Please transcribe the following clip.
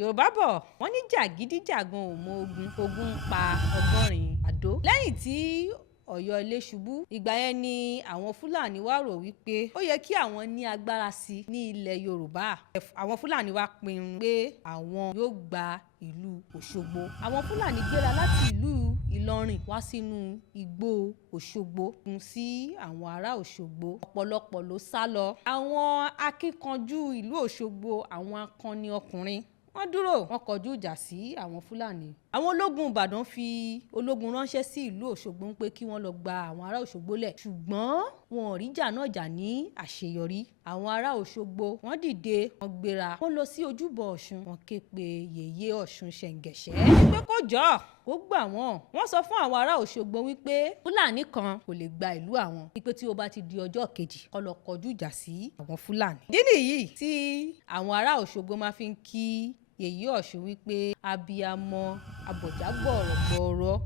Yorùbá bọ̀ wọ́n ní jàgídíjàgan ò mọ ogun, ogun ń pa ọgọ́rin àdó. Lẹ́yìn tí Ọ̀yọ́ ilé ṣubú, ìgbà yẹn ni àwọn Fúlàní wá rò wípé ó yẹ kí àwọn ní agbára sí ní ilẹ̀ Yorùbá. Àwọn Fúlàní wá pinnu pé àwọn yóò gba ìlú Òṣogbo. Àwọn Fúlàní gbéra láti ìlú Ìlọrin wá sínú igbó Òṣogbo sí àwọn ará Òṣogbo. Ọ̀pọ̀lọpọ̀ ló sá lọ. Àwọn akíkanjú ìlú Òṣogbo, àwọn akọni ọkùnrin, wọ́n dúró, wọ́n kọjú ìjà sí àwọn Fúlàní. Àwọn ológun Ìbàdàn fi ológun ránṣẹ́ sí ìlú Òṣogbo pé kí wọ́n lọ gba àwọn ará Òṣogbo lẹ̀, ṣùgbọ́n wọn ò rí ìjà náà jà ní àṣeyọrí. Àwọn ará Òṣogbo wọ́n dìde, wọ́n gbéra, wọ́n lọ sí ojúbọ Ọ̀ṣun, wọ́n ké pe yèyé Ọ̀ṣun Ṣẹ̀ǹgẹ̀ṣẹ́ pé kó jọ̀ọ́ kó gbà wọ́n. Wọ́n sọ fún àwọn ará Òṣogbo wípé Fúlàní kan kò lè gba ìlú àwọn, wípé tí ó bá ti di ọjọ́ kejì kó lọ kọjú ìjà sí àwọn Fúlàní. Ìdí nìyí tí àwọn ará Òṣogbo máa fi ń kí yèyé Ọ̀ṣun wípé abiyamọ abọ̀já gbọ̀rọ̀gbọ̀rọ̀